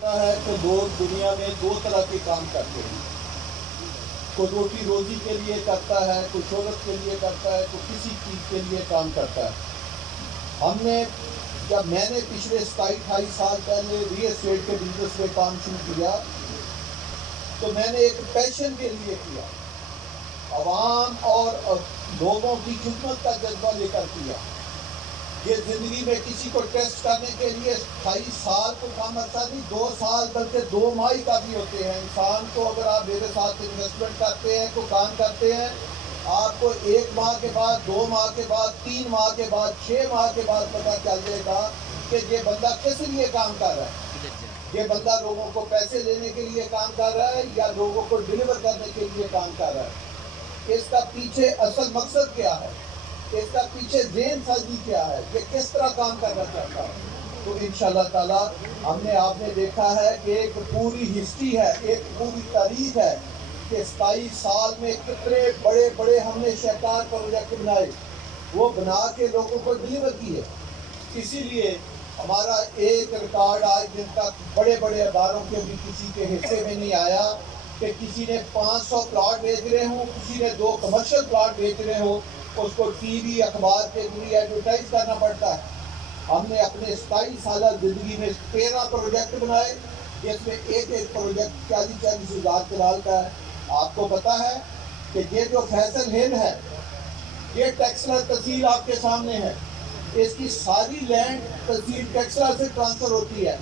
پتا ہے کہ لوگ دنیا میں دو طرح کے کام کرتے ہیں، کوئی روٹی روزی کے لیے کرتا ہے، کوئی شہرت کے لیے کرتا ہے، کوئی کسی چیز کے لیے کام کرتا ہے۔ جب میں نے پچھلے 27-28 سال پہلے ریل اسٹیٹ کے بزنس میں کام شروع کیا تو میں نے ایک پیشن کے لیے کیا، عوام اور لوگوں کی خدمت کا جذبہ لے کر کیا۔ یہ زندگی میں کسی کو ٹیسٹ کرنے کے لیے 28 سال کو کام عرصہ نہیں، 2 سال بلکہ 2 ماہ ہی کافی ہوتے ہیں۔ انسان کو اگر آپ میرے ساتھ انویسٹمنٹ کرتے ہیں، کوئی کام کرتے ہیں، آپ کو 1 ماہ کے بعد، 2 ماہ کے بعد، 3 ماہ کے بعد، 6 ماہ کے بعد پتہ چل جائے گا کہ یہ بندہ کس لیے کام کر رہا ہے۔ یہ بندہ لوگوں کو پیسے لینے کے لیے کام کر رہا ہے یا لوگوں کو ڈیلیور کرنے کے لیے کام کر رہا ہے۔ اس کا پیچھے اصل مقصد کیا ہے، اس کا پیچھے ذہن سازی کیا ہے، یہ کس طرح کام کرنا چاہتا ہے۔ تو انشاءاللہ تعالی آپ نے دیکھا ہے کہ ایک پوری ہسٹری ہے، ایک پوری تاریخ ہے کہ 27 سال میں کتنے بڑے بڑے ہم نے شہکار پروجیکٹ بنائے، وہ بنا کے لوگوں کو ڈیلیور کیے۔ اسی لیے ہمارا ایک ریکارڈ آج دن تک بڑے بڑے اداروں کے بھی کسی کے حصے میں نہیں آیا کہ کسی نے 500 پلاٹ بیچ رہے ہوں، کسی نے 2 کمرشل پلاٹ بیچ رہے ہوں، اس کو ٹی وی اخبار کے ذریعے ایڈورٹائز کرنا پڑتا ہے۔ ہم نے اپنے 27 سالہ زندگی میں 13 پروجیکٹ بنائے، جس میں ایک پروجیکٹ 40-40 ہزار کنال کا ہے۔ آپ کو پتا ہے کہ یہ جو فیصل ہل ہے، یہ ٹیکسلا تحصیل آپ کے سامنے ہے، اس کی ساری لینڈ تحصیل ٹیکسلا سے ٹرانسفر ہوتی ہے۔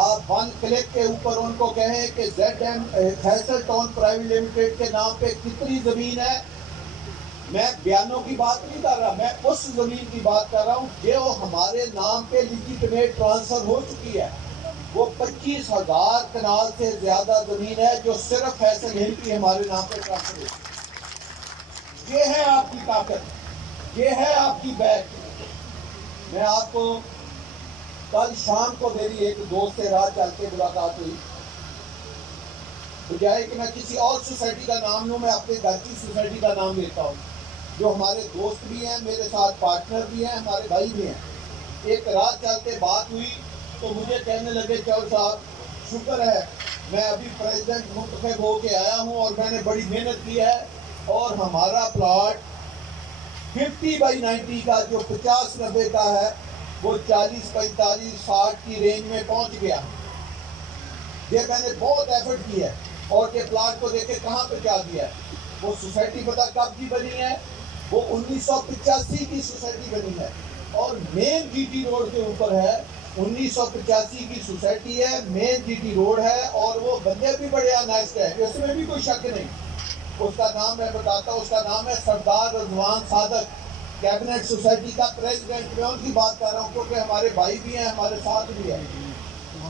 آپ 1 کلک کے اوپر ان کو کہیں کہ ZM Faisal town private limited کے نام پہ کتنی زمین ہے، میں بیانوں کی بات نہیں کر رہا، میں اس زمین کی بات کر رہا ہوں جو ہمارے نام پہ لیجیٹمیٹ ٹرانسفر ہو چکی ہے۔ وہ 25,000 کنال سے زیادہ زمین ہے جو صرف فیصل ہل کی ہمارے نام پہ ٹرانسفر ہو چکی ہے۔ یہ ہے آپ کی طاقت، یہ ہے آپ کی بیک۔ میں آپ کو کل شام کو میری ایک دوست سے راہ چل کے ملاقات ہوئی، بجائے کہ میں کسی اور سوسائٹی کا نام لوں، میں اپنے گھر کی سوسائٹی کا نام لیتا ہوں، جو ہمارے دوست بھی ہیں، میرے ساتھ پارٹنر بھی ہیں، ہمارے بھائی بھی ہیں۔ ایک رات چلتے بات ہوئی تو مجھے کہنے لگے چول صاحب شکر ہے میں ابھی پریزیڈنٹ منتخب ہو کے آیا ہوں اور میں نے بڑی محنت کی ہے اور ہمارا پلاٹ 50/90 کا جو 50-90 کا ہے وہ 40-45-60 کی رینج میں پہنچ گیا۔ یہ میں نے بہت ایفرٹ کی ہے اور کہ پلاٹ کو دیکھے کہاں پہ کیا دیا ہے۔ وہ سوسائٹی پتہ کب کی بنی ہے، وہ 1985 کی سوسائٹی بنی ہے اور مین جی ٹی روڈ کے اوپر ہے۔ 1985 کی سوسائٹی ہے، مین جی ٹی روڈ ہے اور وہ بندے بھی بڑے آنیسٹ ہیں، اس میں بھی کوئی شک نہیں۔ اس کا نام میں بتاتا ہوں، اس کا نام ہے سردار رضوان صادق، کیبنٹ سوسائٹی کا پریزیڈنٹ۔ میں ان کی بات کر رہا ہوں کیونکہ ہمارے بھائی بھی ہیں، ہمارے ساتھ بھی ہیں۔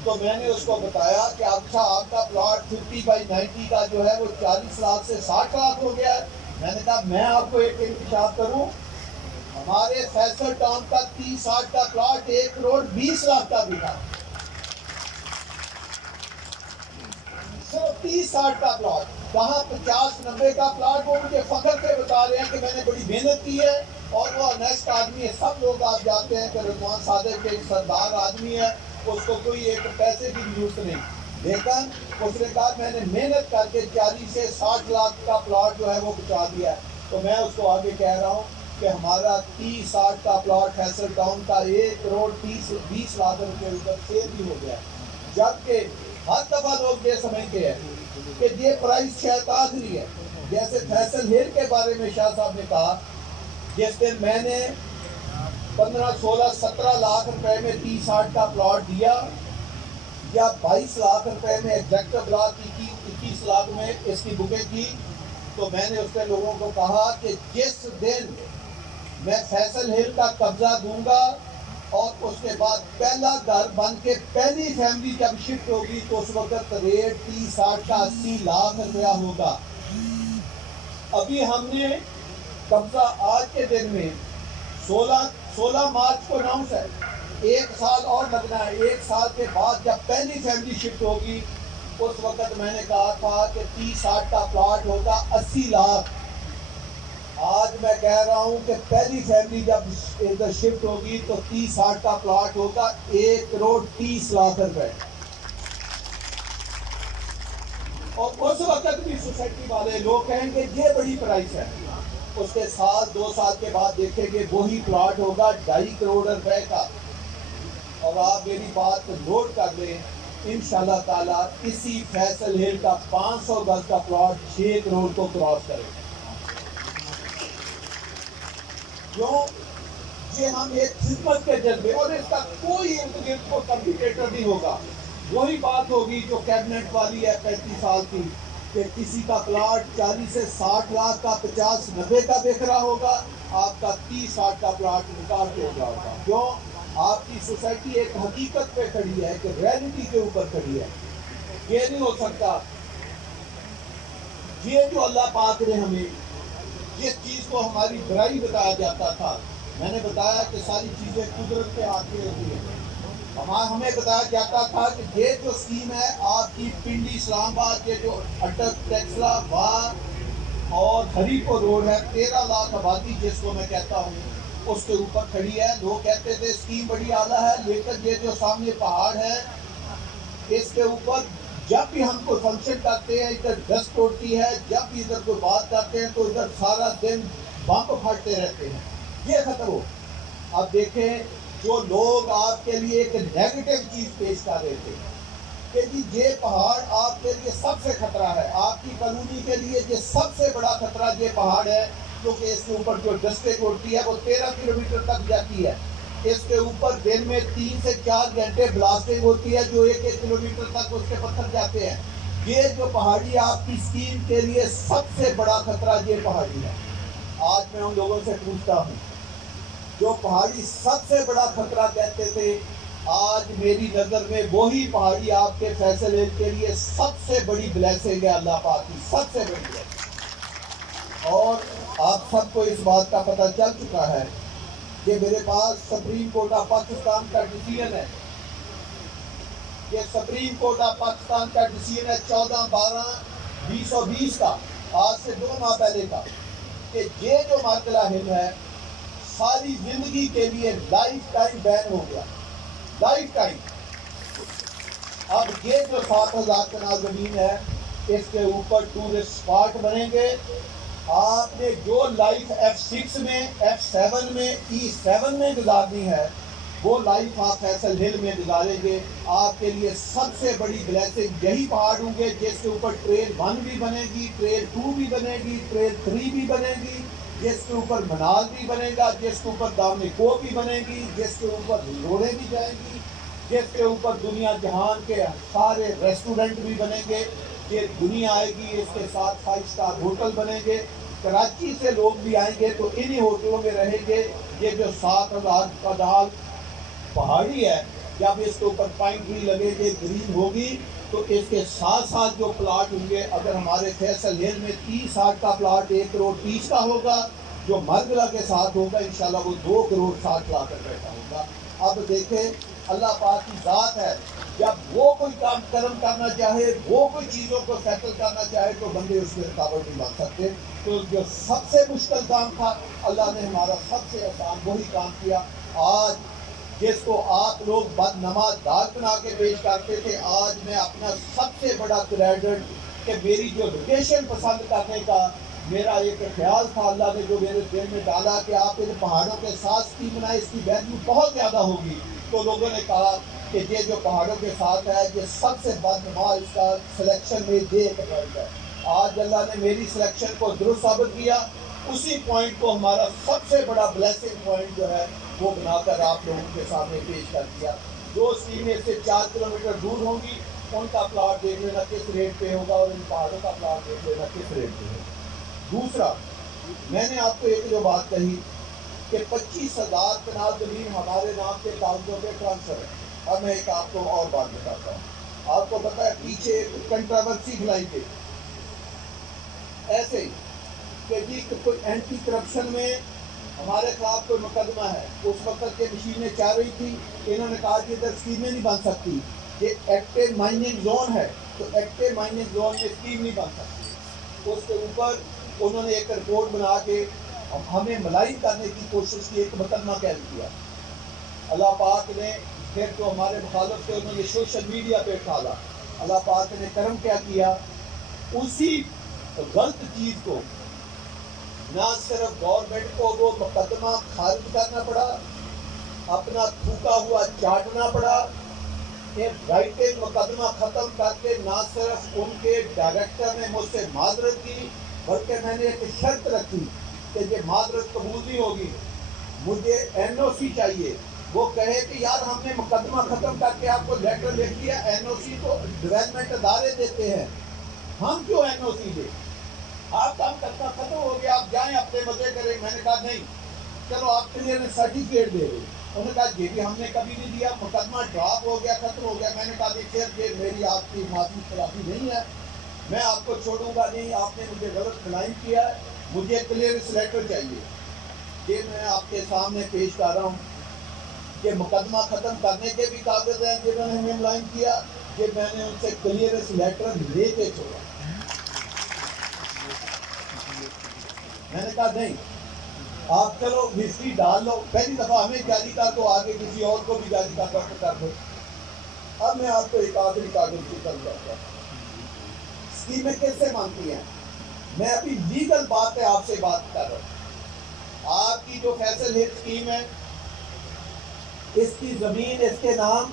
تو میں نے اس کو بتایا کہ اچھا آپ کا پلاٹ 50/90 کا جو ہے وہ 40 لاکھ سے 60 لاکھ ہو گیا ہے۔ میں نے کہا میں آپ کو ایک انکشاف کروں، ہمارے فیصل ٹاؤن کا 30-60 کا پلاٹ 1 کروڑ 20 لاکھ کا بھی تھا، صرف 30-60 کا پلاٹ، کہاں 50-90 کا پلاٹ۔ وہ مجھے فخر سے بتا رہے ہیں کہ میں نے بڑی محنت کی ہے اور وہ انیسٹ آدمی ہے۔ سب لوگ آپ جانتے ہیں کہ رضوان صادق ایک سردار آدمی ہے، اس کو کوئی ایک پیسے کی ضرورت نہیں، لیکن اس نے کہا میں نے محنت کر کے 40 سے 60 لاکھ کا پلاٹ جو ہے وہ بچا دیا ہے۔ تو میں اس کو آگے کہہ رہا ہوں کہ ہمارا 30-60 کا پلاٹ فیصل ٹاؤن کا 1 کروڑ 20 لاکھ روپے اوپر سیل بھی ہو گیا ہے۔ جبکہ ہر دفعہ لوگ یہ سمجھتے ہیں کہ یہ پرائز شاید آخری ہے۔ جیسے فیصل ہل کے بارے میں شاہ صاحب نے کہا، جس دن میں نے 15-16-17 لاکھ روپے میں 30-60 کا پلاٹ دیا یا 22 لاکھ روپے میں ایگزیکٹو بلاک کی 21 لاکھ میں اس کی بکنگ کی، تو میں نے اس کے لوگوں کو کہا کہ جس دن میں فیصل ہل کا قبضہ دوں گا اور اس کے بعد پہلا گھر بن کے پہلی فیملی جب شفٹ ہوگی تو اس وقت ریٹ 30-60 کا 80 لاکھ روپیہ ہوگا۔ ابھی ہم نے قبضہ آج کے دن میں 16 مارچ کو اناؤنس ہے، 1 سال اور لگنا ہے۔ 1 سال کے بعد جب پہلی فیملی شفٹ ہوگی اس وقت میں نے کہا تھا کہ 30-60 کا پلاٹ ہوگا 80 لاکھ۔ آج میں کہہ رہا ہوں کہ پہلی فیملی جب ادھر شفٹ ہوگی تو 30-60 کا پلاٹ ہوگا 1 کروڑ 30 لاکھ روپے۔ اور اس وقت بھی سوسائٹی والے لوگ کہیں گے یہ بڑی پرائس ہے، اس کے سال 2 سال کے بعد دیکھیں گے وہی پلاٹ ہوگا 2.5 کروڑ روپے کا. اور آپ میری بات نوٹ کر لیں، انشاءاللہ تعالیٰ اسی فیصل ہل کا 500 گز کا پلاٹ 6 کروڑ کو کراس کرے گا. کیوں؟ یہ ہم ایک خدمت کے جذبے، اور اس کا کوئی ارد کو کمپیٹیٹر نہیں ہوگا. وہی بات ہوگی جو کیبنٹ والی ہے 35 سال کی، کہ کسی کا پلاٹ 40 سے 60 لاکھ کا 50-90 کا بک رہا ہوگا، آپ کا 30-60 کا پلاٹ ریکارڈ ہو جائے گا. کیوں؟ آپ کی سوسائٹی ایک حقیقت پہ کھڑی ہے، ایک ریئلٹی کے اوپر کھڑی ہے. یہ نہیں ہو سکتا. یہ جو اللہ پاک نے ہمیں جس چیز کو ہماری برائی بتایا جاتا تھا، میں نے بتایا کہ ساری چیزیں قدرت کے ہاتھ میں ہوتی ہیں. ہمیں بتایا جاتا تھا کہ یہ جو اسکیم ہے آپ کی پنڈی اسلام آباد، یہ جو اٹک ٹیکسلا وار اور ہری پور روڈ ہے، 13 لاکھ آبادی جس کو میں کہتا ہوں، اس کے اوپر کھڑی ہے. لوگ کہتے تھے اسکیم بڑی اعلیٰ ہے، لیکن یہ جو سامنے پہاڑ ہے اس کے اوپر جب بھی ہم کوئی فنکشن کرتے ہیں ادھر ڈسٹ اڑتی ہے، جب بھی ادھر کوئی بات کرتے ہیں تو ادھر سارا دن بم پھٹتے رہتے ہیں. یہ ختم ہو. اب دیکھیں جو لوگ آپ کے لیے ایک نیگیٹو چیز پیش کر رہے تھے کہ جی یہ پہاڑ آپ کے لیے سب سے خطرہ ہے، آپ کی کالونی کے لیے یہ سب سے بڑا خطرہ یہ پہاڑ ہے، کیونکہ اس کے اوپر جو ڈسٹنگ اڑتی ہے وہ 13 کلومیٹر تک جاتی ہے. اس کے اوپر دن میں 3 سے 4 گھنٹے بلاسٹنگ ہوتی ہے جو 1-1 کلومیٹر تک اس کے پتھر جاتے ہیں. یہ جو پہاڑی آپ کی اسکیم کے لیے سب سے بڑا خطرہ یہ پہاڑی ہے. آج میں ان لوگوں سے پوچھتا ہوں جو پہاڑی سب سے بڑا خطرہ کہتے تھے، آج میری نظر میں وہی پہاڑی آپ کے فیصل ہل کے لیے سب سے بڑی بلیسنگ ہے اللہ پاک کی، سب سے بڑی بلیسنگ. اور آپ سب کو اس بات کا پتہ چل چکا ہے کہ میرے پاس سپریم کورٹ آف پاکستان کا ڈیسیژن ہے. یہ سپریم کورٹ آف پاکستان کا ڈیسیژن ہے 14/12/2020 کا، آج سے 2 ماہ پہلے کا، کہ یہ جو مارکلہ ہل ہے ساری زندگی کے لیے لائف ٹائم بین ہو گیا، لائف ٹائم. اب یہ جو 7,000 کنال زمین ہے اس کے اوپر ٹورسٹ اسپاٹ بنیں گے. آپ نے جو لائف F6 میں، F7 میں، E7 میں گزارنی ہے وہ لائف آپ فیصل ہل میں گزاریں گے. آپ کے لیے سب سے بڑی بلیسنگ یہی پہاڑ ہوں گے جس کے اوپر ٹریل 1 بھی بنے گی، ٹریل 2 بھی بنے گی، ٹریل 3 بھی بنے گی، جس کے اوپر منال بھی بنے گا، جس کے اوپر دامن کو بھی بنے گی، جس کے اوپر روڑیں بھی جائیں گی، جس کے اوپر دنیا جہان کے سارے ریسٹورنٹ بھی بنیں گے. یہ دنیا آئے گی، اس کے ساتھ 5 اسٹار ہوٹل بنیں گے. کراچی سے لوگ بھی آئیں گے تو انہی ہوٹلوں میں رہیں گے. یہ جو 7,000 کنال پہاڑی ہے، جب اس کے اوپر پائن ٹری لگے گے، گرین ہوگی، تو اس کے ساتھ ساتھ جو پلاٹ ہوں گے، اگر ہمارے فیصل ہل میں 30-60 کا پلاٹ 1 کروڑ 30 کا ہوگا، جو مرگلہ کے ساتھ ہوگا انشاءاللہ وہ 2 کروڑ 60 لاکھ روپے کا ہوگا. اب دیکھیں اللہ پاک کی ذات ہے، جب وہ کوئی کام کرم کرنا چاہے، وہ کوئی چیزوں کو سیٹل کرنا چاہے تو بندے اس میں رکاوٹ نہیں بن سکتے. تو جو سب سے مشکل کام تھا اللہ نے ہمارا سب سے آسان وہی کام کیا. آج جس کو آپ لوگ بدنما دال بنا کے پیش کرتے تھے، آج میں اپنا سب سے بڑا کریڈٹ کہ میری جو لوکیشن پسند کرنے کا میرا ایک خیال تھا، اللہ نے جو میرے دل میں ڈالا کہ آپ ان پہاڑوں کے ساتھ اسکیم بنائے، اس کی ویلیو بہت زیادہ ہوگی. تو لوگوں نے کہا کہ یہ جو پہاڑوں کے ساتھ ہے یہ سب سے بدنما، اس کا سلیکشن میں یہ ایک پوائنٹ ہے. آج اللہ نے میری سلیکشن کو درست ثابت کیا. اسی پوائنٹ کو ہمارا سب سے بڑا بلیسنگ پوائنٹ جو ہے وہ بنا کر آپ لوگوں کے سامنے پیش کر دیا. جو اسکیمیں سے 4 کلومیٹر دور ہوں گی ان کا پلاٹ دیکھ لینا کس ریٹ پہ ہوگا، اور ان پہاڑوں کا پلاٹ دیکھ لینا کس ریٹ پہ ہوگا. دوسرا، میں نے آپ کو ایک جو بات کہی کہ 25,000 کنال زمین ہمارے نام کے کاغذوں پہ ٹرانسفر ہے. اب میں ایک آپ کو اور بات بتاتا ہوں. آپ کو پتہ ہے پیچھے ایک کنٹراورسی کھلائی گئی ایسے ہی کہ جی کوئی اینٹی کرپشن میں ہمارے خلاف کوئی مقدمہ ہے. اس وقت یہ مشینیں چاہ رہی تھی کہ انہوں نے کہا کہ ادھر اسکیمیں نہیں بن سکتی، یہ ایکٹیو مائننگ زون ہے، تو ایکٹیو مائننگ زون میں اسکیم نہیں بن سکتی. اس کے اوپر انہوں نے ایک رپورٹ بنا کے ہمیں ملائم کرنے کی کوشش کی، ایک مقدمہ قائم کیا. اللہ پاک نے پھر تو ہمارے مخالف تھے انہوں نے سوشل میڈیا پہ ڈالا. اللہ پاک نے کرم کیا اسی غلط چیز کو نہ صرف گورنمنٹ کو وہ مقدمہ خارج کرنا پڑا، اپنا تھوکا ہوا چاٹنا پڑا، رائٹنگ مقدمہ ختم کر کے نہ صرف ان کے ڈائریکٹر نے مجھ سے معذرت کی، بلکہ میں نے ایک شرط رکھی کہ یہ معذرت قبول نہیں ہوگی، مجھے این او سی چاہیے۔ وہ کہے کہ یار ہم نے مقدمہ ختم کر کے آپ کو لیٹر لکھ دیا، این او سی تو ڈیولپمنٹ ادارے دیتے ہیں، ہم کیوں این او سی دیں؟ آپ کام کرنا ختم ہو گیا، آپ جائیں اپنے مزے کریں۔ میں نے کہا نہیں، چلو آپ کے لیے سرٹیفکیٹ دے دیں۔ انہوں نے کہا یہ بھی ہم نے کبھی نہیں دیا، مقدمہ ڈراپ ہو گیا، ختم ہو گیا۔ میں نے کہا دیکھیے یہ میری آپ کی معافی خلافی نہیں ہے، میں آپ کو چھوڑوں گا نہیں، آپ نے مجھے غلط ملائم کیا ہے، مجھے کلیئرنس لیٹر چاہیے۔ یہ میں آپ کے سامنے پیش کر رہا ہوں کہ مقدمہ ختم کرنے کے بھی کاغذ ہیں جنہوں نے ہمیں ملائم کیا، کہ میں نے ان سے کلیئرنس لیٹر لے کے چھوڑا۔ میں نے کہا نہیں، آپ چلو ہسٹری ڈال لو، پہلی دفعہ ہمیں جاری کر دو، آگے کسی اور کو بھی جاری کر دو۔ اب میں آپ کو ایک آخری کاغذ کی طرف جاتا ہوں۔ اسکیمیں کس سے مانگتی ہیں؟ میں ابھی لیگل بات ہے آپ سے بات کر رہا ہوں۔ آپ کی جو فیصل ہٹ اسکیم ہے، اس کی زمین اس کے نام،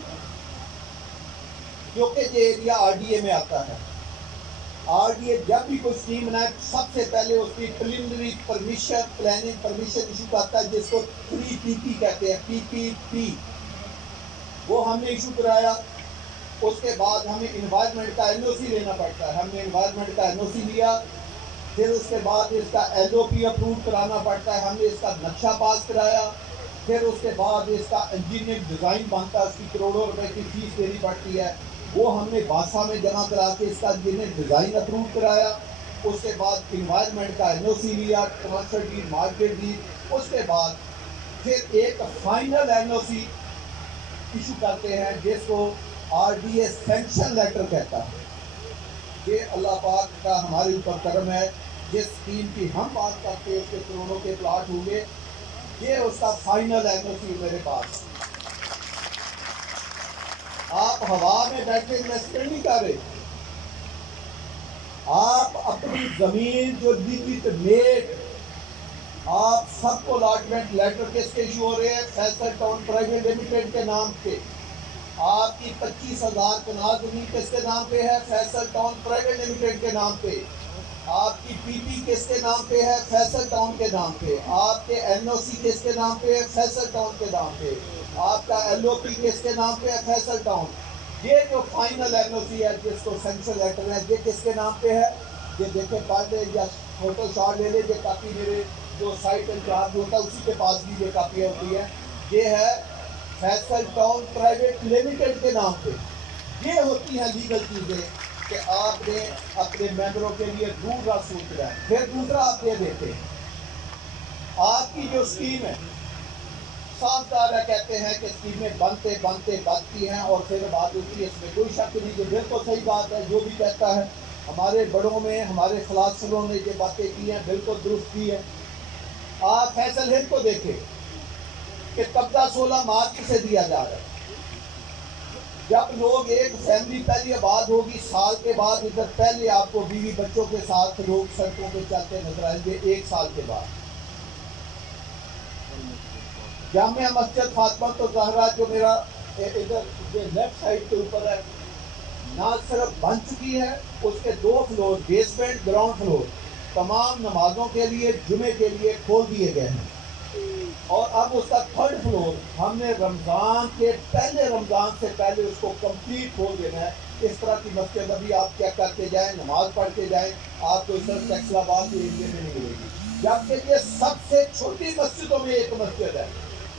کیونکہ یہ ایریا آر ڈی اے میں آتا ہے۔ آر ڈی اے جب بھی کوئی اسکیم بنائے سب سے پہلے اس کی preliminary permission, planning permission issue کرتا ہے، جس کو 3PP کہتے ہیں، PPP، وہ ہم نے ایشو کرایا۔ اس کے بعد ہمیں انوائرمنٹ کا این او سی لینا پڑتا ہے، ہم نے انوائرمنٹ کا این او سی لیا۔ پھر اس کے بعد اس کا ایل او پی اپروو کرانا پڑتا ہے، ہم نے اس کا نقشہ پاس کرایا۔ پھر اس کے بعد اس کا انجینئرنگ ڈیزائن بنتا ہے، اس کی کروڑوں روپے کی فیس دینی پڑتی ہے، وہ ہم نے باسا میں جمع کرا کے اس کا انجینئرنگ ڈیزائن اپروو کرایا۔ اس کے بعد انوائرمنٹ کا این او سی لیا، کمرشل ڈیڈ، مارکیٹ ڈیڈ۔ اس کے بعد پھر ایک final N O C issue کرتے ہیں، جس کو R D A sanction letter کہتا ہے۔ یہ اللہ پاک کا ہمارے اوپر کرم ہے، جس اسکیم کی ہم بات کرتے ہیں اس کے کروڑوں کے پلاٹ ہوں گے، یہ اس کا فائنل این او سی میرے پاس۔ آپ ہوا میں بیٹھے انویسٹمنٹ نہیں کر رہے، آپ اپنی زمین جو لیگیٹمیٹ، آپ سب کو الاٹمنٹ لیٹر کس کے ایشو ہو رہے ہیں؟ فیصل ٹاؤن پرائیویٹ لمیٹڈ کے نام پہ۔ آپ کی 25,000 کنال زمین کس کے نام پہ ہے؟ فیصل ٹاؤن پرائیویٹ لمیٹڈ کے نام پہ۔ آپ کی پی پی کس کے نام پہ ہے؟ فیصل ٹاؤن کے نام پہ۔ آپ کے این او سی کس کے نام پہ ہے؟ فیصل ٹاؤن کے نام پہ۔ آپ کا ایل او پی کس کے نام پہ ہے؟ فیصل ٹاؤن۔ یہ جو فائنل این او سی ہے، جس کو سینکشن لیٹر ہے، یہ کس کے نام پہ ہے؟ یہ دیکھیں پڑھ لیں یا فوٹو شاٹ لے لیں، یہ کاپی میرے جو سائٹ انچارج ہوتا ہے اسی کے پاس بھی یہ کاپی ہوتی ہے۔ یہ ہے فیصل ٹاؤن پرائیویٹ لمیٹڈ کے نام پہ۔ یہ ہوتی ہیں لیگل چیزیں کہ آپ نے اپنے ممبروں کے لیے دور راہ سوچ رہا ہے۔ پھر دوسرا آپ یہ دیکھیں، آپ کی جو اسکیم ہے، سازگار ہے، کہتے ہیں کہ اسکیمیں بنتے بنتی ہیں اور پھر بات ہوتی ہے، اس میں کوئی شک نہیں، یہ بالکل صحیح بات ہے۔ جو بھی کہتا ہے، ہمارے بڑوں میں، ہمارے فلاسفروں نے یہ باتیں کی ہیں، بالکل درست کی ہے۔ آپ فیصل ہند کو دیکھیں کہ قبضہ 16 مارچ سے دیا جا رہا ہے۔ جب لوگ ایک فیملی پہلی آباد ہوگی سال کے بعد، ادھر پہلے آپ کو بیوی بچوں کے ساتھ لوگ سڑکوں پہ چلتے نظر آئیں گے 1 سال کے بعد۔ جامعہ مسجد فاطمہ الزہرا جو میرا ادھر لیفٹ سائڈ کے اوپر ہے، نہ صرف بن چکی ہے، اس کے 2 فلور، بیسمنٹ، گراؤنڈ فلور، تمام نمازوں کے لیے، جمعے کے لیے کھول دیے گئے ہیں۔ اور اب اس کا 3rd فلور ہم نے رمضان کے پہلے رمضان سے پہلے اس کو کمپلیٹ کھول دینا ہے۔ اس طرح کی مسجد ابھی آپ چیک کرتے جائیں، نماز پڑھتے جائیں، آپ کو صرف ٹیکسلا آباد کے ایریے میں نہیں ملے گی، جبکہ یہ سب سے چھوٹی مسجدوں میں ایک مسجد ہے۔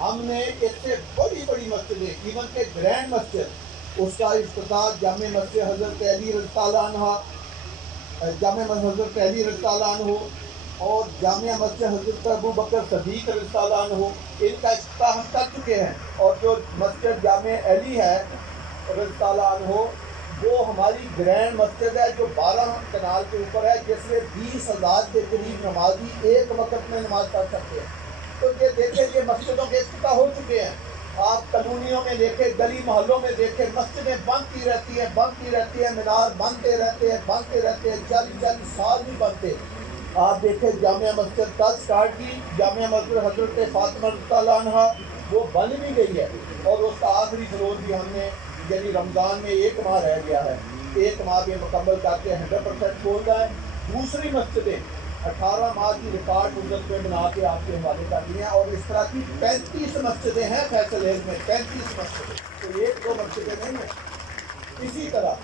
ہم نے اس سے بڑی بڑی مسجدیں، ایون کہ گرینڈ مسجد، اس کا افتتاح جامع مسجد حضرت علی رضی اللہ عنہ، جامع مسجد حضرت علی رضی اللہ عنہ اور جامعہ مسجد حضرت ابوبکر صدیق رضی اللہ عنہ، ان کا افتتاح ہم کر چکے ہیں۔ اور جو مسجد جامع علی ہے رضی اللہ عنہ، وہ ہماری گرینڈ مسجد ہے جو 12 کنال کے اوپر ہے، جس میں 20,000 کے قریب نمازی ایک وقت میں نماز پڑھ سکتے ہیں۔ تو یہ دیکھیں، یہ مسجدوں کے افتتاح ہو چکے ہیں۔ آپ کالونیوں میں دیکھیں، گلی محلوں میں دیکھیں، مسجدیں بنتی رہتی ہیں، مینار بنتے رہتے ہیں، 40 سال بھی بنتے۔ آپ دیکھیں جامعہ مسجد کل سٹارٹ کی، جامعہ مسجد حضرت فاطمہ رضی اللہ عنہا، وہ بن بھی گئی ہے، اور اس کا آخری فلور بھی ہم نے یعنی رمضان میں 1 ماہ رہ گیا ہے، 1 ماہ بھی مکمل کر کے 100% کھول رہا ہے۔ دوسری مسجدیں 18 ماہ کی ریکارڈ مدت میں بنا کے آپ کے حوالے کر دی ہیں، اور اس طرح کی 35 مسجدیں ہیں فیصل ہل میں، 35 مسجدیں، تو 1-2 مسجدیں نہیں ہیں۔ اسی طرح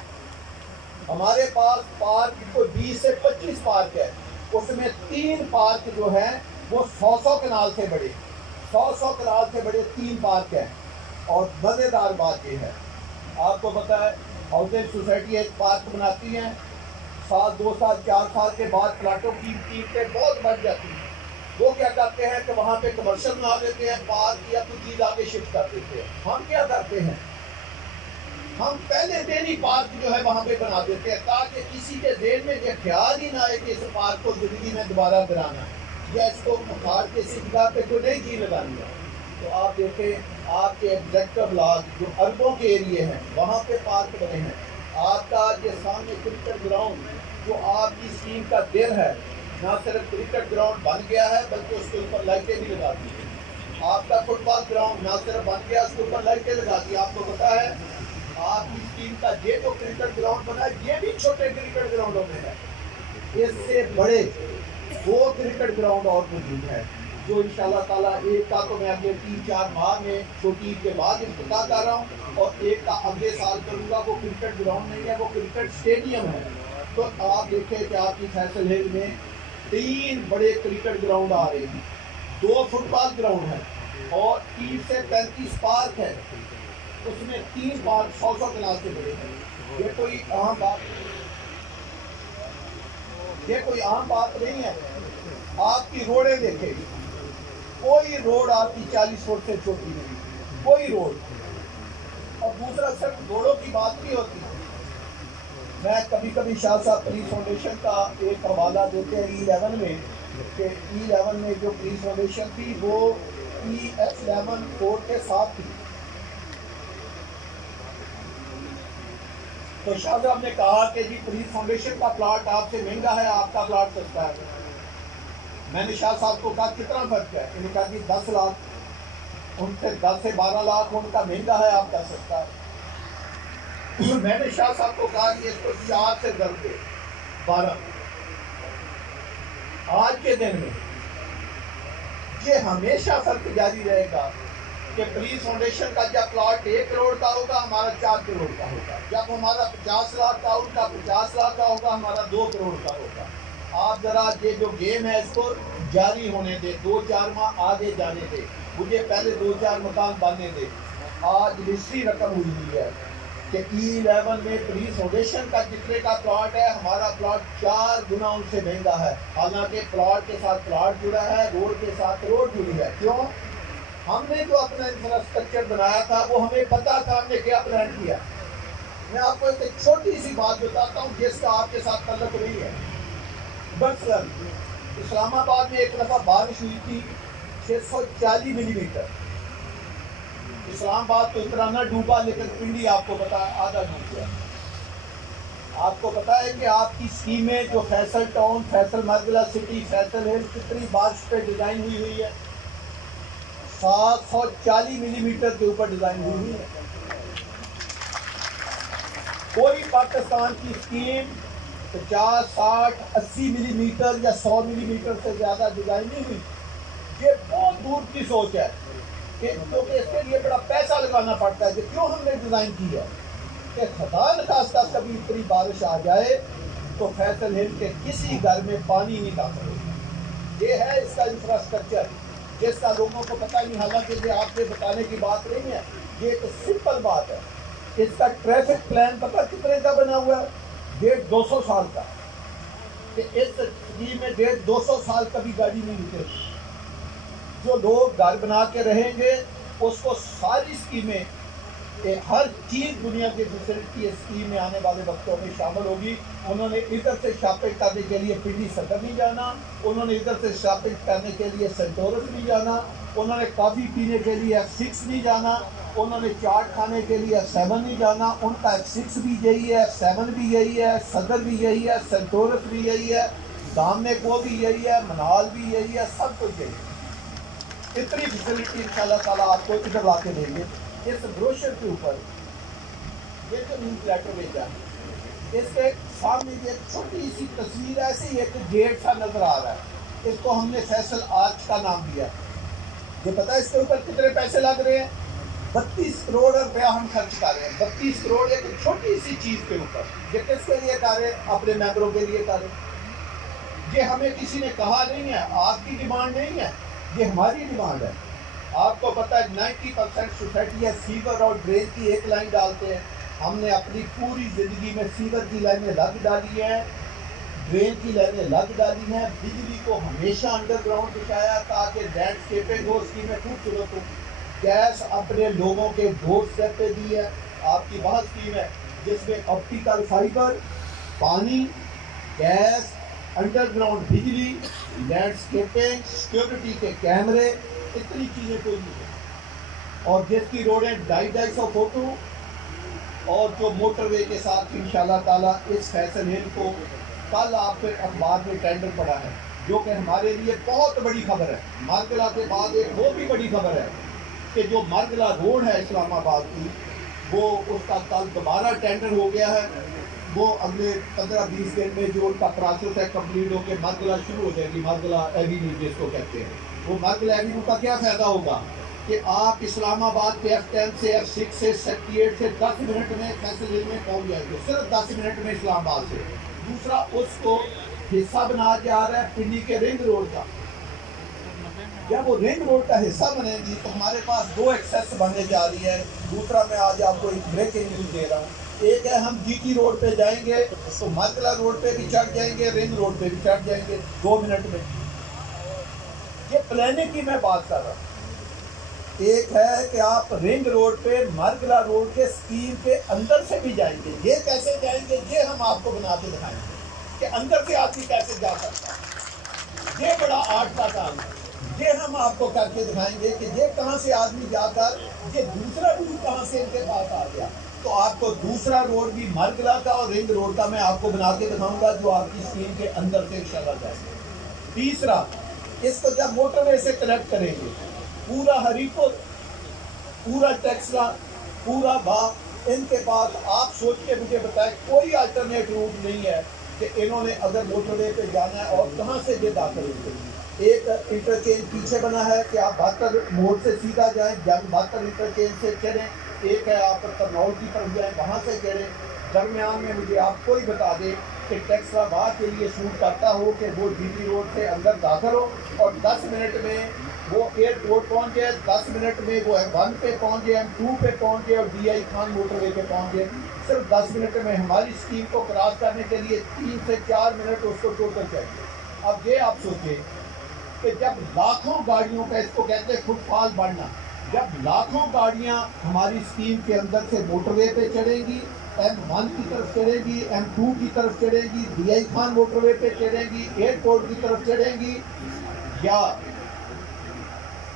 ہمارے پاس پارک کو 20 سے 25 پارک ہے، اس میں 3 پارک جو ہیں وہ 100 کنال سے بڑے، 100 کنال سے بڑے 3 پارک ہیں۔ اور مزیدار بات یہ ہے، آپ کو پتہ ہے ہاؤسنگ سوسائٹی ایک پارک بناتی ہیں، 2 سال 4 سال کے بعد پلاٹوں کی قیمتیں بہت بڑھ جاتی ہیں، وہ کیا کرتے ہیں کہ وہاں پہ کمرشل بنا دیتے ہیں، پارک یا کوئی چیز آگے شفٹ کر دیتے ہیں۔ ہم کیا کرتے ہیں، ہم پہلے دن ہی پارک جو ہے وہاں پہ بنا دیتے ہیں، تاکہ کسی کے ذہن میں یہ خیال ہی نہ آئے کہ اس پارک کو زندگی میں دوبارہ بنانا ہے، یا اس کو پہاڑ کے سجدہ پہ کوئی نئی چیز لگانی ہے۔ تو آپ دیکھیں آپ کے ایگزیکٹو بلاک جو اربوں کے ایریے ہیں وہاں پہ پارک بنے ہیں۔ آپ کا یہ سامنے کرکٹ گراؤنڈ جو آپ کی اسکیم کا دل ہے، نہ صرف کرکٹ گراؤنڈ بن گیا ہے بلکہ اس کے اوپر لائٹیں بھی لگا دی ہیں۔ آپ کا فٹ بال گراؤنڈ نہ صرف بن گیا، اس کے اوپر لائٹیں لگا دی۔ آپ کو پتا ہے آپ کی اسکیم کا یہ جو کرکٹ گراؤنڈ بنا ہے یہ بھی چھوٹے کرکٹ گراؤنڈوں میں ہے، اس سے بڑے 2 کرکٹ گراؤنڈ اور موجود ہیں، جو انشاءاللہ تعالیٰ ایک کا تو میں اگلے 3-4 ماہ میں چھوٹی عید کے بعد افتتاح کر رہا ہوں، اور ایک کا اگلے سال کروں گا۔ وہ کرکٹ گراؤنڈ نہیں ہے، وہ کرکٹ اسٹیڈیم ہے۔ تو آپ دیکھیں کہ آپ کی فیصل ہل میں 3 بڑے کرکٹ گراؤنڈ آ رہے ہیں، 2 فٹ بال گراؤنڈ ہیں، اور 30 سے 35 پارک ہے، اس میں 3 پارک 100 کنال سے بڑے ہیں۔ یہ کوئی عام بات نہیں ہے۔ آپ کی روڈیں دیکھیں، کوئی روڈ آپ کی 40 فٹ سے چھوٹی نہیں، کوئی روڈ۔ اور دوسرا صرف روڈوں کی بات نہیں ہوتی، میں کبھی کبھی شاہ صاحب پولیس فاؤنڈیشن کا ایک حوالہ دیتے ہیں E11 میں، کہ E11 میں جو پولیس فاؤنڈیشن تھی وہ ES11 کوڈ کے ساتھ تھی۔ تو شاہ صاحب نے کہا کہ جی پولیس فاؤنڈیشن کا پلاٹ آپ سے مہنگا ہے، آپ کا پلاٹ سستا ہے۔ میں نے شاہ صاحب کو کہا کتنا فرق ہے؟ انہوں نے کہا جی 10 لاکھ، ان سے 10 سے 12 لاکھ ان کا مہنگا ہے، آپ کا سستا ہے۔ میں نے شاہ صاحب کو کہا کہ اس کو 4 سے ضرب دے 12۔ آج کے دن میں یہ ہمیشہ فرق جاری رہے گا کہ پولیس فاؤنڈیشن کا جب پلاٹ 1 کروڑ کا ہوگا ہمارا 4 کروڑ کا ہوگا، جب ہمارا 50 لاکھ کا ان کا 50 لاکھ کا ہوگا، ہمارا 2 کروڑ کا ہوگا۔ آپ ذرا یہ جو گیم ہے اس کو جاری ہونے دے، 2-4 ماہ آگے جانے دے، مجھے پہلے 2-4 مکان بننے دے۔ آج ہسٹری رقم ہوئی ہے کہ E11 میں پولیس فاؤنڈیشن کا جتنے کا پلاٹ ہے، ہمارا پلاٹ 4 گنا ان سے مہنگا ہے، حالانکہ پلاٹ کے ساتھ پلاٹ جڑا ہے، روڈ کے ساتھ روڈ جڑی ہے۔ کیوں؟ ہم نے جو اپنا انفراسٹرکچر بنایا تھا وہ ہمیں پتا تھا ہم نے کیا پلان کیا۔ میں آپ کو ایک چھوٹی سی بات بتاتا ہوں جس کا آپ کے ساتھ تعلق نہیں ہے۔ مثلاً اسلام آباد میں ایک دفعہ بارش ہوئی تھی 640 ملی میٹر۔ اسلام آباد تو اتنا نہ ڈوبا، لیکن پنڈی آپ کو پتا ہے آدھا ڈوب گیا۔ آپ کو پتا ہے کہ آپ کی اسکیمیں جو فیصل ٹاؤن، فیصل مرگلہ سٹی، فیصل ہل کتنی بارش پہ ڈیزائن ہوئی ہے؟ 740 ملی میٹر کے اوپر ڈیزائن ہوئی ہے۔ کوئی پاکستان کی اسکیم 50, 60, 80 ملی میٹر یا 100 ملی میٹر سے زیادہ ڈیزائن نہیں ہوئی۔ یہ بہت دور کی سوچ ہے، کیونکہ اس کے لیے بڑا پیسہ لگانا پڑتا ہے کہ کیوں ہم نے ڈیزائن کی ہے کہ خدا نخواستہ کبھی اتنی بارش آ جائے تو فیصل ہل کے کسی گھر میں پانی نہیں داخل ہوگا۔ یہ ہے اس کا انفراسٹرکچر جس کا لوگوں کو پتہ نہیں، حالانکہ یہ آپ سے بتانے کی بات نہیں ہے، یہ ایک سمپل بات ہے۔ اس کا ٹریفک پلان پتہ کتنے کا بنا ہوا ہے؟ 150-200 سال کا، کہ اس اسکیم میں 150-200 سال کبھی گاڑی نہیں نکلتی۔ جو لوگ گھر بنا کے رہیں گے اس کو ساری اسکیمیں ہر چیز دنیا کی فیسلٹی اسکیم میں آنے والے وقتوں میں شامل ہوگی. انہوں نے ادھر سے شاپنگ کرنے کے لیے پنڈی صدر نہیں جانا, انہوں نے ادھر سے شاپنگ کرنے کے لیے سینٹورس نہیں جانا, انہوں نے کافی پینے کے لیے F6 نہیں جانا, انہوں نے چاٹ کھانے کے لیے F7 نہیں جانا. ان کا F6 بھی یہی ہے, F7 بھی یہی ہے, صدر بھی یہی ہے, سینٹورس بھی یہی ہے, دامنے کو بھی یہی ہے, منال بھی یہی ہے, سب کچھ یہی ہے. اتنی فیسلٹی انشاءاللہ تعالیٰ آپ کو ادھر لا کے دیں گے. اس بروشر کے اوپر یہ جو نیوز لیٹر بھیجا ہے, اس کے سامنے یہ چھوٹی سی تصویر ایسی ایک گیٹ سا نظر آ رہا ہے. اس کو ہم نے فیصل آرچ کا نام دیا. یہ پتہ ہے اس کے اوپر کتنے پیسے لگ رہے ہیں؟ 32 کروڑ روپیہ ہم خرچ کر رہے ہیں. 32 کروڑ ایک چھوٹی سی چیز کے اوپر. یہ کس کے لیے کر رہے ہیں؟ اپنے ممبروں کے لیے کر رہے ہیں. یہ ہمیں کسی نے کہا نہیں ہے, آپ کی ڈیمانڈ نہیں ہے, یہ ہماری ڈیمانڈ ہے. آپ کو پتہ ہے 90% سوسائٹی ہے سیور اور ڈرین کی ایک لائن ڈالتے ہیں. ہم نے اپنی پوری زندگی میں سیور کی لائنیں لگ ڈالی ہیں, ڈرین کی لائنیں لگ ڈالی ہیں. بجلی کو ہمیشہ انڈر گراؤنڈ بچھایا تاکہ لینڈسکیپنگ ہو, اسکیمیں خوبصورت ہو. گیس اپنے لوگوں کے ڈور اسٹیپ پہ دی ہے. آپ کی بہت اسکیم ہے جس میں آپٹیکل فائبر, پانی, گیس, انڈر گراؤنڈ بجلی, لینڈسکیپنگ, سیکورٹی کے کیمرے, اتنی چیزیں کوئی نہیں ہے. اور جس کی روڈیں 250 فوٹو, اور جو موٹر وے کے ساتھ انشاءاللہ تعالیٰ اس فیصل ہل کو کل آپ کے اخبار میں ٹینڈر پڑا ہے, جو کہ ہمارے لیے بہت بڑی خبر ہے. مرگلہ کے بعد ایک وہ بھی بڑی خبر ہے کہ جو مرگلہ روڈ ہے اسلام آباد کی, وہ اس کا کل دوبارہ ٹینڈر ہو گیا ہے. وہ اگلے 15-20 دن میں جو ان کا پروسیس ہے کمپلیٹ ہو کے مرگلہ شروع ہو جائے گی, مرگلہ ایوینیو جس کو کہتے ہیں. وہ مرگلہ ایوینیو کا کیا فائدہ ہوگا کہ آپ اسلام آباد کے F10 سے F6 سے 78 سے 10 منٹ میں فیصل ہل میں پہنچ جائے گے, صرف 10 منٹ میں اسلام آباد سے. دوسرا, اس کو حصہ بنا جا رہا ہے پنڈی کے رنگ روڈ کا. جب وہ رنگ روڈ کا حصہ بنے گی تو ہمارے پاس 2 ایکسیس بننے جا رہی ہے. دوسرا, میں آج آپ کو ایک بریکنگ نیوز دے رہا ہوں. ایک ہے ہم GT روڈ پہ جائیں گے تو مرگلہ روڈ پہ بھی چڑھ جائیں گے, رنگ روڈ پہ بھی چڑھ جائیں گے 2 منٹ میں. یہ پلاننگ کی میں بات کر رہا ہوں. ایک ہے کہ آپ رنگ روڈ پہ مرگلہ روڈ کے اسکیم کے اندر سے بھی جائیں گے. یہ کیسے جائیں گے یہ ہم آپ کو بنا کے دکھائیں گے کہ اندر سے آدمی کیسے جا سکتا ہے. یہ بڑا آرٹ کا کام ہے. یہ ہم آپ کو کر کے دکھائیں گے کہ یہ کہاں سے آدمی جا کر یہ دوسرا روڈ کہاں سے ان کے پاس آ گیا. تو آپ کو دوسرا روڈ بھی مرگلہ کا اور رنگ روڈ کا میں آپ کو بنا کے دکھاؤں گا جو آپ کی اسکیم کے اندر سے چلا جائے گا. تیسرا, اس کو جب موٹر وے سے کنیکٹ کریں گے, پورا ہری پور, پورا ٹیکسلا, پورا باغ, ان کے پاس آپ سوچ کے مجھے بتائیں کوئی الٹرنیٹ روٹ نہیں ہے کہ انہوں نے اگر موٹر وے پہ جانا ہے اور کہاں سے یہ داخل ہوتے ہیں. ایک انٹرچینج پیچھے بنا ہے کہ آپ بہتر موڑ سے سیدھا جائیں, جب بہتر انٹرچینج سے چلیں. ایک ہے آپ کرنول کی طرف جائیں, وہاں سے چلیں. درمیان میں مجھے آپ کو ہی بتا دیں کہ ٹیکسلا باغ کے لیے سوٹ کرتا ہو کہ وہ GT روڈ سے اندر داخل ہو اور 10 منٹ میں وہ ایئرپورٹ پہنچ جائے, 10 منٹ میں وہ M1 پہ پہنچ جائے, M2 پہ پہنچ جائے اور DI خان موٹر وے پہ پہنچ جائے. صرف 10 منٹ میں ہماری اسکیم کو کراس کرنے کے لیے 3 سے 4 منٹ اس کو ٹوٹل چاہیے. اب یہ آپ سوچیں کہ جب لاکھوں گاڑیوں کا, اس کو کہتے ہیں فٹ فال بڑھنا, جب لاکھوں گاڑیاں ہماری اسکیم کے اندر سے موٹر وے پہ چڑھیں گی, M1 کی طرف چڑھیں گی, M2 کی طرف چڑھیں گی, DI خان موٹر وے پہ چڑھیں گی, ایئرپورٹ کی طرف چڑھیں گی, یا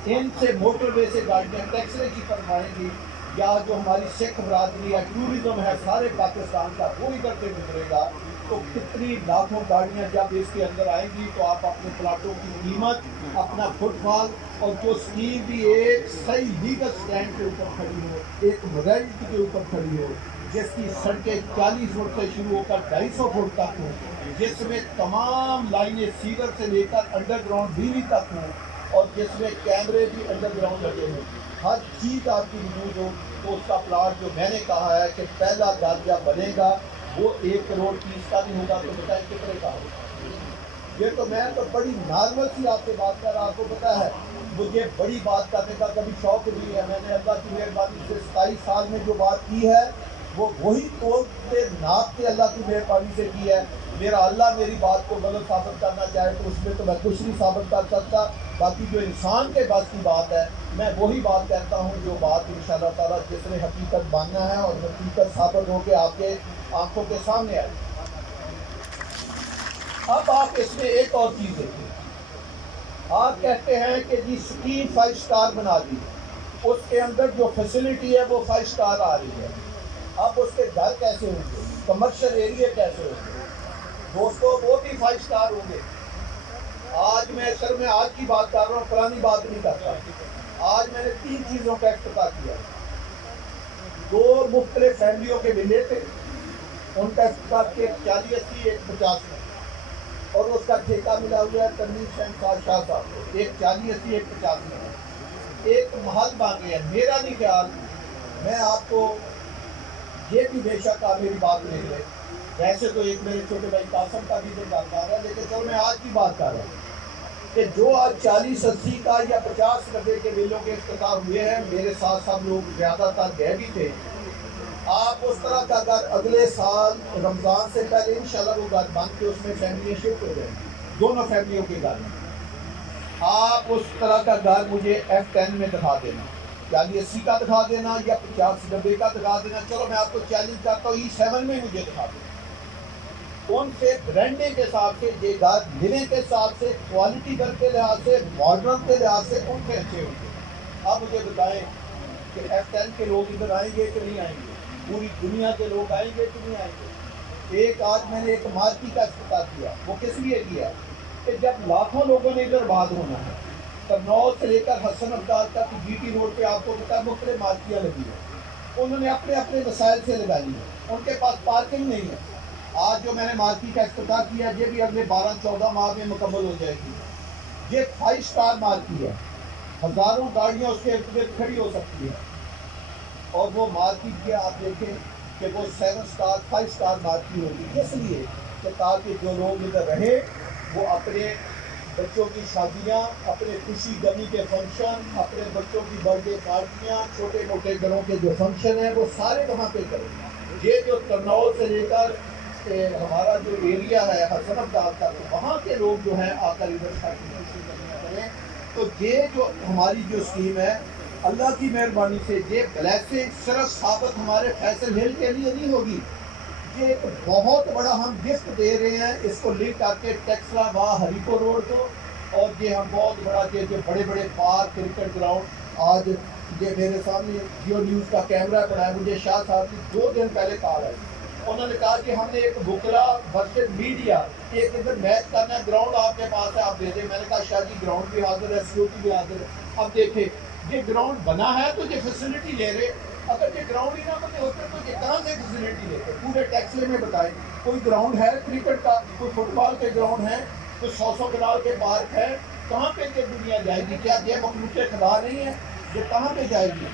ان سے موٹر وے سے گاڑیاں ٹیکسلے کی طرف آئیں گی, یا جو ہماری سکھ برادری ہے, ٹورزم ہے سارے پاکستان کا, وہ ادھر سے گزرے گا. تو کتنی لاکھوں گاڑیاں جب اس کے اندر آئیں گی تو آپ اپنے پلاٹوں کی قیمت, اپنا فٹ فال, اور جو اسکیم بھی ایک صحیح لیگل سٹینڈ کے اوپر کھڑی ہو, ایک موڈلٹی کے اوپر کھڑی ہو, جس کی سڑکیں 40 فٹ سے شروع ہو کر 250 فٹ تک ہوں, جس میں تمام لائنیں سیور سے لے کر انڈر گراؤنڈ بجلی تک ہوں, اور جس میں کیمرے بھی انڈر گراؤنڈ لگے ہوں, ہر چیز آپ کی موجود ہو, تو اس کا پلاٹ جو میں نے کہا ہے کہ پہلا درجہ بنے گا وہ 1 کروڑ 30 کا نہیں ہوگا. تو بتائیں کتنے کا ہوگا. یہ تو میں تو بڑی نارمل سی آپ سے بات کر رہا, آپ کو پتا ہے مجھے بڑی بات کرنے کا کبھی شوق نہیں ہے. میں نے اللہ کی مہربانی سے 27 سال میں جو بات کی ہے وہ وہی تولتے ناپ کے اللہ کی مہربانی سے کی ہے. میرا اللہ میری بات کو غلط ثابت کرنا چاہے تو اس میں تو میں کچھ نہیں ثابت کر سکتا. باقی جو انسان کے بس کی بات ہے میں وہی بات کہتا ہوں جو بات انشاءاللہ تعالیٰ جس نے حقیقت ماننا ہے اور حقیقت ثابت ہو کے آپ کے آنکھوں کے سامنے آئے. اب آپ اس میں ایک اور چیز دیکھیں. آپ کہتے ہیں کہ جی اسکیم 5 سٹار بنا دی, اس کے اندر جو فیسلٹی ہے وہ 5 سٹار آ رہی ہے. اب اس کے گھر کیسے ہوں گے, کمرشل ایریا کیسے ہوں گے دوستو, وہ بھی 5 سٹار ہوں گے. آج میں آج کی بات کر رہا ہوں, پرانی بات نہیں کرتا. آج میں نے 3 چیزوں کا افتتاح کیا. 2 مختلف فیملیوں کے ملے تھے, ان کا افتتاح کیا 40-80 ایک 50 میں, اور اس کا ٹھیکہ ملا ہوا ہے تنویر شاہ صاحب کو, ایک 40-80 ایک 50 میں. ایک محل باقی ہے. میرا نہیں خیال, میں آپ کو یہ بھی بے شک آپ میری بات لے لیں, ویسے تو ایک میرے چھوٹے بھائی قاسم کا بھی جو بات کر رہا ہے, لیکن چلو میں آج کی بات کر رہا ہوں کہ جو آج 40-80 کا یا 50-90 کے میلوں کے افتتاح ہوئے ہیں, میرے ساتھ سب لوگ زیادہ تر گئے بھی تھے. آپ اس طرح کا گھر اگلے سال رمضان سے پہلے انشاءاللہ وہ گھر بن کے اس میں فیملیاں شفٹ ہو جائیں گی, دونوں فیملیوں کے گھر. آپ اس طرح کا گھر مجھے F10 میں دکھا دینا, 40-80 کا دکھا دینا یا 50-90 کا دکھا دینا. چلو میں آپ کو چیلنج کرتا ہوں E7 میں مجھے دکھا دینا. ان سے رہنے کے حساب سے, یہ گھر لینے کے حساب سے, کوالٹی گھر کے لحاظ سے, ماڈرن کے لحاظ سے ان سے اچھے ہوں گے. اب مجھے بتائیں کہ F10 کے لوگ ادھر آئیں گے کہ نہیں آئیں گے, پوری دنیا کے لوگ آئیں گے کہ نہیں آئیں گے. ایک آج میں نے ایک مارکی کا افتتاح کیا, وہ کس لیے کیا کہ جب لاکھوں لوگوں نے ادھر آباد ہونا ہے, قرنول سے لے کر حسن ابدال تک GT روڈ پہ آپ کو پتا مختلف مارکیاں لگی ہیں, انہوں نے اپنے اپنے وسائل سے لگائی ہیں, ان کے پاس پارکنگ نہیں ہے. آج جو میں نے مارکی کا افتتاح کیا یہ بھی اگلے 12-14 ماہ میں مکمل ہو جائے گی. یہ 5 سٹار مارکی ہے, ہزاروں گاڑیاں اس کے ارد گرد کھڑی ہو سکتی ہیں. اور وہ مارکی کیا آپ دیکھیں کہ وہ 7 سٹار 5 سٹار مارکی ہوگی, اس لیے کہ تاکہ جو لوگ ادھر رہے وہ اپنے بچوں کی شادیاں, اپنے خوشی غمی کے فنکشن, اپنے بچوں کی برتھ ڈے پارٹیاں, چھوٹے موٹے گھروں کے جو فنکشن ہیں وہ سارے وہاں پہ کریں. یہ جو قرنول سے لے کر ہمارا جو ایریا ہے حسن ابدال کا, تو وہاں کے لوگ جو ہیں آ کر ادھر خوشی کریں. تو یہ جو ہماری جو اسکیم ہے اللہ کی مہربانی سے, یہ بلیسنگ صرف ثابت ہمارے فیصل ہل کے لیے نہیں ہوگی, یہ ایک بہت بڑا ہم گفٹ دے رہے ہیں. اس کو لنک کر کے ٹیکسلا وا ہریپور روڈ کو, اور یہ ہم بہت بڑا کہ جو بڑے بڑے پارک, کرکٹ گراؤنڈ, آج یہ میرے سامنے جیو نیوز کا کیمرہ پڑا ہے, مجھے شاہ صاحب کی 2 دن پہلے کال آئی. انہوں نے کہا کہ ہم نے ایک بکرا ورسز میڈیا, ایک ادھر میچ کرنا ہے, گراؤنڈ آپ کے پاس ہے, آپ دے دیں. میں نے کہا شاہ جی گراؤنڈ بھی حاضر ہے, سیکورٹی بھی حاضر ہے. اب دیکھیں یہ گراؤنڈ بنا ہے تو یہ فیسلٹی لے رہے, اگر یہ گراؤنڈ ہی نہ بنے ہوتے تو یہ کہاں سے فیسلٹی لیتے. پورے ٹیکسلے میں بتائیں کوئی گراؤنڈ ہے کرکٹ کا, کوئی فٹ بال کے گراؤنڈ ہے, کوئی 100 کنال کے پارک ہے, کہاں پہ یہ دنیا جائے گی؟ کیا یہ مخلوق خدا نہیں ہے, یہ کہاں پہ جائے گی؟